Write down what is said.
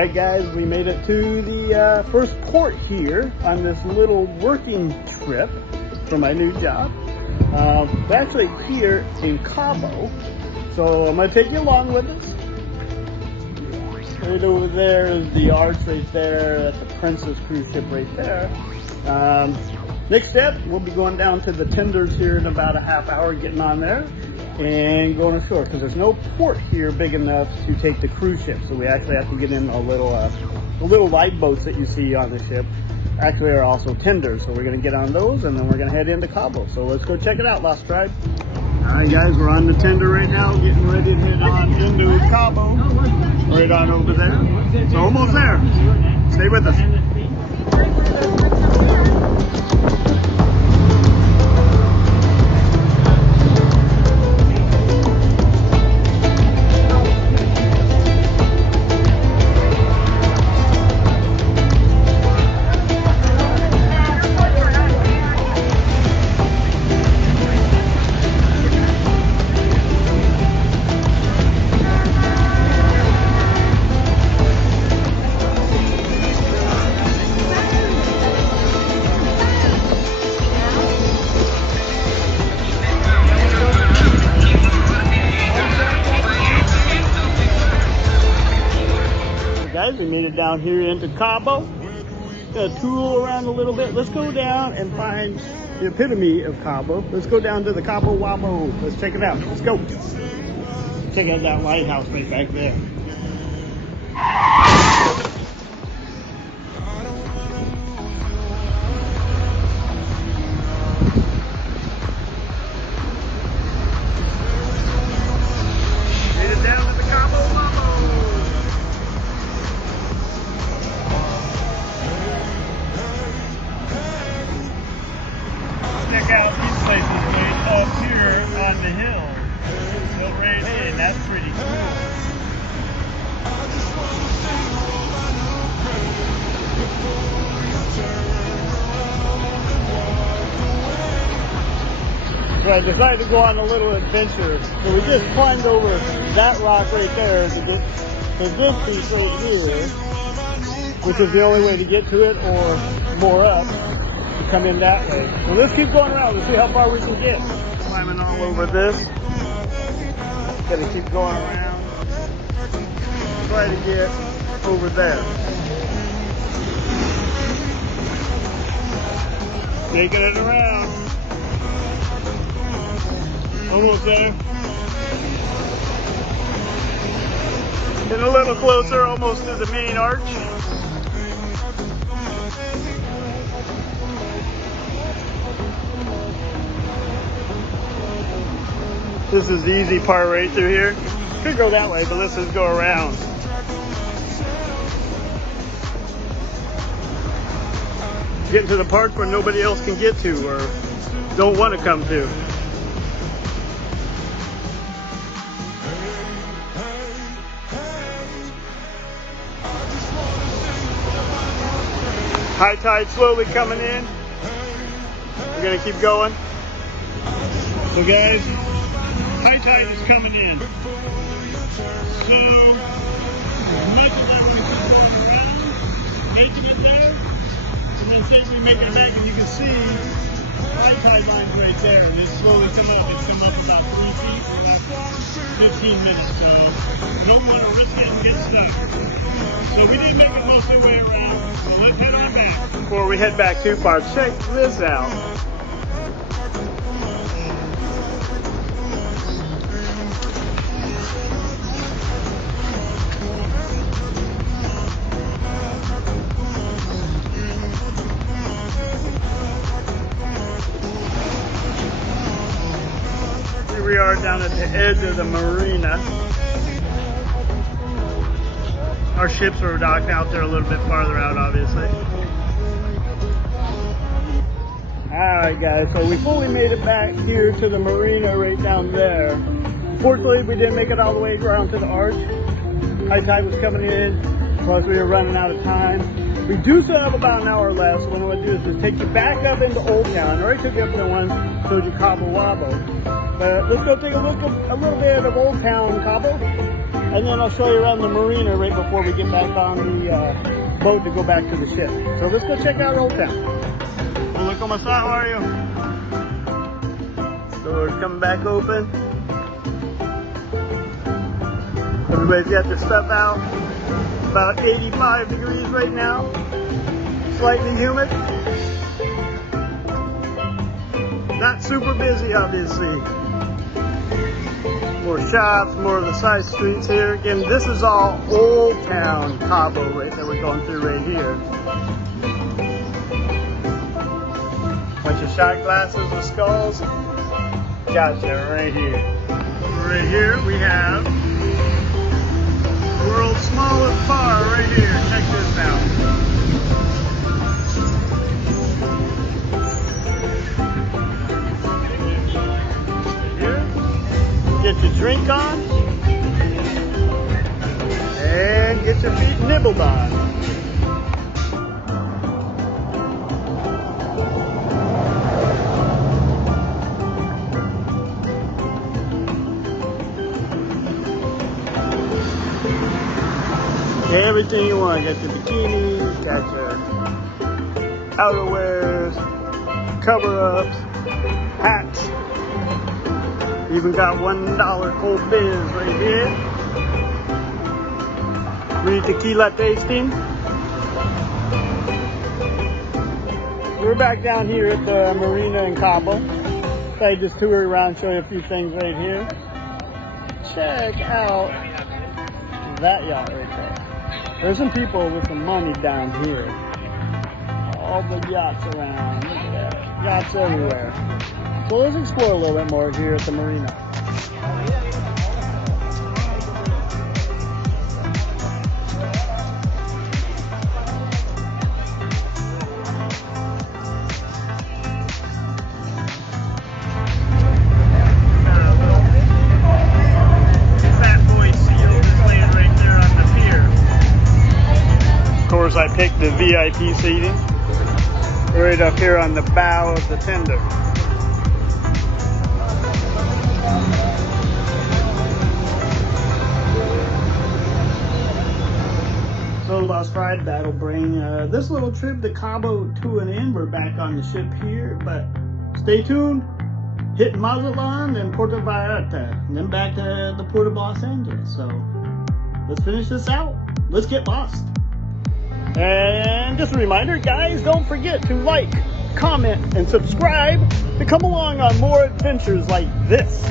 Alright guys, we made it to the first port here on this little working trip for my new job. We're actually here in Cabo, so I'm going to take you along with us. Right over there is the arch right there, that's the Princess cruise ship right there. Next step, we'll be going down to the tenders here in about a half hour, getting on there and going ashore, because there's no port here big enough to take the cruise ship, so we actually have to get in the little light boats that you see on the ship. Actually are also tenders, so we're going to get on those and then we're going to head into Cabo. So let's go check it out, Lost Tribe. Alright guys, we're on the tender right now, getting ready to head on into Cabo, right on over there. So almost there. Stay with us. Guys, we made it down here into Cabo. Gonna tool around a little bit. Let's go down and find the epitome of Cabo. Let's go down to the Cabo Wabo. Let's check it out. Let's go. Check out that lighthouse right back there. Made it down to the Cabo Wabo. Check out these places right up here on the hill. Go right in, that's pretty cool. So I decided to go on a little adventure. So we just climbed over that rock right there to get to this piece right here, which is the only way to get to it, or more up. Come in that way. So let's keep going around and see how far we can get. Climbing all over this. Gotta keep going around. Try to get over there. Taking it around. Almost there. Getting a little closer, almost to the main arch. This is the easy part right through here. Could go that way, but let's just go around. Getting to the parts where nobody else can get to or don't want to come to. High tide slowly coming in. We're gonna keep going. So guys, high tide is coming in. So, as much as I want to keep going around, making it better, and then say we make it back, and you can see high tide lines right there, and it's slowly come up. It's come up about 3 feet for about 15 minutes, so don't want to risk it and get stuck. So we did make it most of the way around, so let's head on back. Before we head back too far, check this out. Here we are down at the edge of the marina. Our ships are docked out there a little bit farther out, obviously. Alright guys, so we fully made it back here to the marina right down there. Fortunately, we didn't make it all the way around to the arch. High tide was coming in, plus we were running out of time. We do still have about an hour left, so what I'm going to do is just take you back up into Old Town. I already took you up to the one that showed you Cabo Wabo. But let's go take a look at a little bit of Old Town Cabo. and then I'll show you around the marina right before we get back on the boat to go back to the ship. So let's go check out Old Town. Hola, ¿cómo está? How are you? Doors coming back open. Everybody's got their stuff out. About 85 degrees right now. Slightly humid. Not super busy, obviously. More shops, more of the side streets here. Again, this is all Old Town Cabo right that we're going through right here. Bunch of shot glasses with skulls. Gotcha, right here. Right here we have world's smallest bar right here. Check this out. Get your drink on and get your feet nibbled on. Everything you want. Got your bikinis, got your outerwears, cover-ups, hats. Even got $1 cold biz right here. Free tequila tasting. We're back down here at the marina in Cabo. So I just tour around, show you a few things right here. Check out that yacht right there. There's some people with some money down here. All the yachts around. Look at that. Yachts everywhere. So let's explore a little bit more here at the marina. Fat boy seal is laying right there on the pier. Of course, I picked the VIP seating right up here on the bow of the tender. So Lost Tribe, that'll bring this little trip to Cabo to an end. We're back on the ship here, but stay tuned. Hit Mazatlan and Puerto Vallarta, and then back to the Port of Los Angeles. So let's finish this out. Let's get lost. And just a reminder, guys, don't forget to like, comment, and subscribe to come along on more adventures like this.